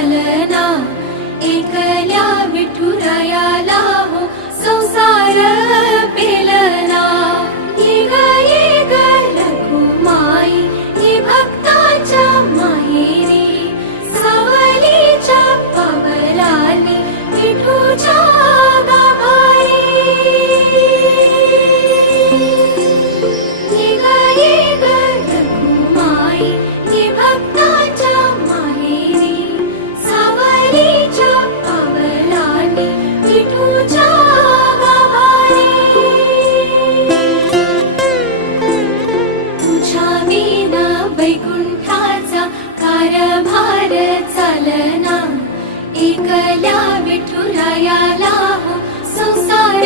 चालना, एकल्या विठुरायाला हो संसार पेलना। ये ग रखुमाई ये भक्ताच्या माहेरी, सावलीच्या पावलांनी विठूच्या गाभारी। ये ग रखुमाई ये भक्ताच्या माहेरी, सावलीच्या पावलांनी विठूच्या गाभारी। तुझ्या विना वैकुंठाचा कारभार चालना, एकल्या विठुरायाला हो संसार